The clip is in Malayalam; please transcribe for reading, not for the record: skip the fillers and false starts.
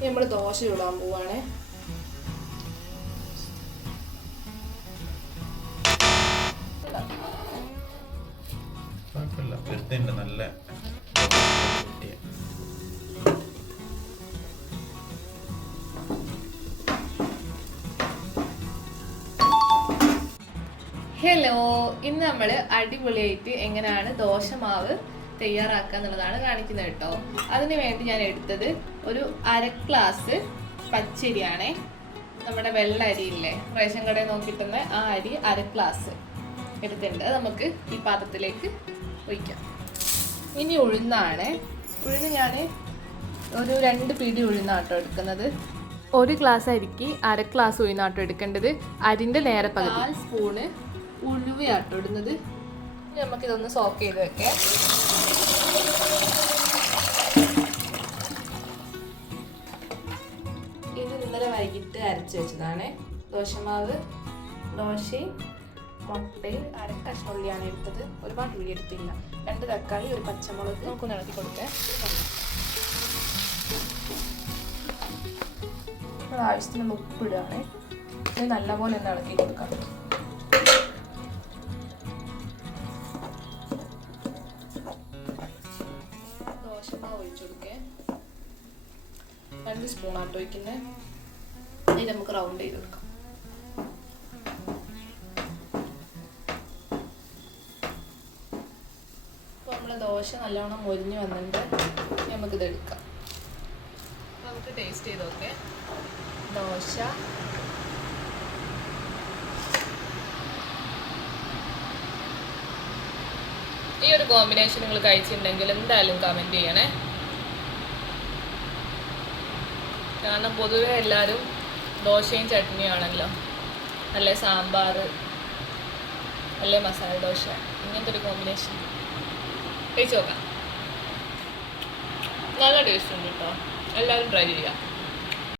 നമ്മൾ ദോശ ചൂടാൻ പോവാണ്. നല്ല ഹലോ, ഇന്ന് നമ്മൾ അടിപൊളിയായിട്ട് എങ്ങനെയാണ് ദോശമാവ് തയ്യാറാക്കുക എന്നുള്ളതാണ് കാണിക്കുന്നത് കേട്ടോ. അതിന് വേണ്ടി ഞാൻ എടുത്തത് ഒരു 1/2 ഗ്ലാസ് പച്ചരിയാണേ. നമ്മുടെ വെള്ള അരിയില്ലേ, റേഷൻ കടയിൽ നോക്കിയിട്ടുന്ന ആ അരി 1/2 ഗ്ലാസ് എടുത്തിട്ടുണ്ട്. അത് നമുക്ക് ഈ പാത്രത്തിലേക്ക് ഒഴിക്കാം. ഇനി ഉഴുന്നാണ്. ഉഴുന്ന് ഞാൻ ഒരു 2 പിടി ഉഴുന്നാട്ടോ എടുക്കുന്നത്. 1 ഗ്ലാസ് അരിക്ക് 1/2 ഗ്ലാസ് ഉഴുന്നാട്ടോ എടുക്കേണ്ടത്. അരിൻ്റെ നേരെ പകുതി 4 സ്പൂണ് ഉലുവയാട്ടോ ഇടുന്നത്. നമുക്കിതൊന്ന് സോക്ക് ചെയ്ത് വെക്കാം. ഇത് ഇന്നലെ വൈകിട്ട് അരച്ച് വെച്ചതാണ് ദോശമാവ്. ദോശയും മുട്ടയും 1/2 കഷ്ണം ഉള്ളിയാണ് എടുത്തത്. ഒരുപാട് ഉള്ളി എടുത്തില്ല. 2 തക്കാളി, 1 പച്ചമുളക്. നമുക്കൊന്ന് ഇളക്കി കൊടുക്കാം. ആവശ്യത്തിനുള്ള ഉപ്പിടുകയാണ്. ഇത് നല്ലപോലെ ഒന്ന് ഇളക്കി കൊടുക്കാം. ദോശമാവ് ഒഴിച്ചു കൊടുക്കേ. 2 സ്പൂൺ ആട്ടോ ഒഴിക്കുന്നത്. ഇത് നമുക്ക് റൗണ്ട് ചെയ്ത് കൊടുക്കാം. അപ്പോൾ നമ്മളെ ദോശ നല്ലോണം മൊരിഞ്ഞ് വന്നിട്ട് നമുക്കിത് എടുക്കാം. നമുക്ക് ടേസ്റ്റ് ചെയ്ത് നോക്കേ. ദോശ ഈ ഒരു കോമ്പിനേഷൻ നിങ്ങൾ കഴിച്ചിട്ടുണ്ടെങ്കിൽ എന്തായാലും കമൻറ്റ് ചെയ്യണേ. കാരണം പൊതുവെ എല്ലാവരും ദോശയും ചട്നിയും ആണല്ലോ, അല്ലെ സാമ്പാർ, അല്ലെ മസാല ദോശ, ഇങ്ങനത്തെ ഒരു കോമ്പിനേഷൻ കഴിച്ച് നോക്കാം. നല്ല ടേസ്റ്റ് ഉണ്ട് കേട്ടോ. എല്ലാവരും ട്രൈ ചെയ്യാം.